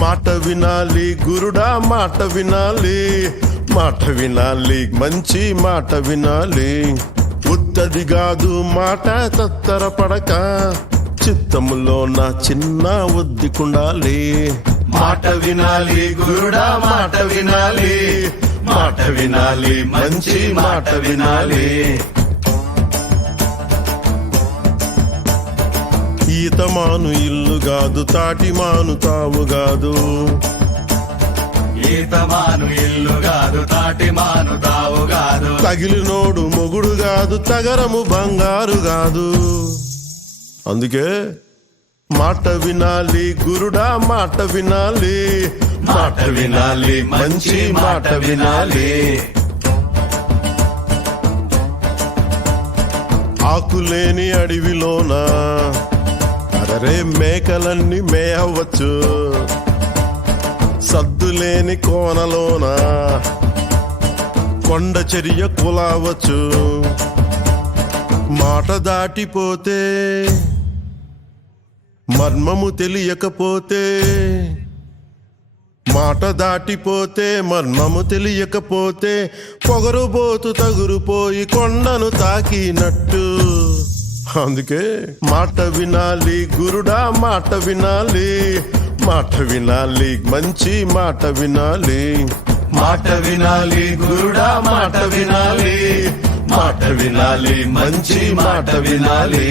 మాట వినాలి గురుడా మాట వినాలి, మాట వినాలి మంచి మాట వినాలి. ఉత్తది కాదు మాట తత్తరపడక, చిత్తములో నా చిన్న ఒద్దికుండాలి. మాట వినాలి గురుడా మాట వినాలి, మాట వినాలి మంచి మాట వినాలి. ఈతమాను ఇల్లు కాదు తాటిమాను తావు కాదు, ఈతమాను ఇల్లు కాదు తాటిమాను తావు కాదు. తగిలినోడు మొగుడు కాదు తగరము బంగారు కాదు. అందుకే మాట వినాలి గురుడా మాట వినాలి, మాట వినాలి మంచి మాట వినాలి. ఆకులేని అడవిలోన అరే మేకలన్నీ మేయవచ్చు, సద్దులేని కోనలోన కొండ చర్య కులావచ్చు. మాట దాటిపోతే మర్మము తెలియకపోతే, మాట దాటిపోతే మర్మము తెలియకపోతే, పొగరుబోతు తగురుపోయి కొండను తాకినట్టు. అందుకే మాట వినాలి గురుడా మాట వినాలి, మాట వినాలి మంచి మాట వినాలి. మాట వినాలి గురుడా మాట వినాలి, మాట వినాలి మంచి మాట వినాలి.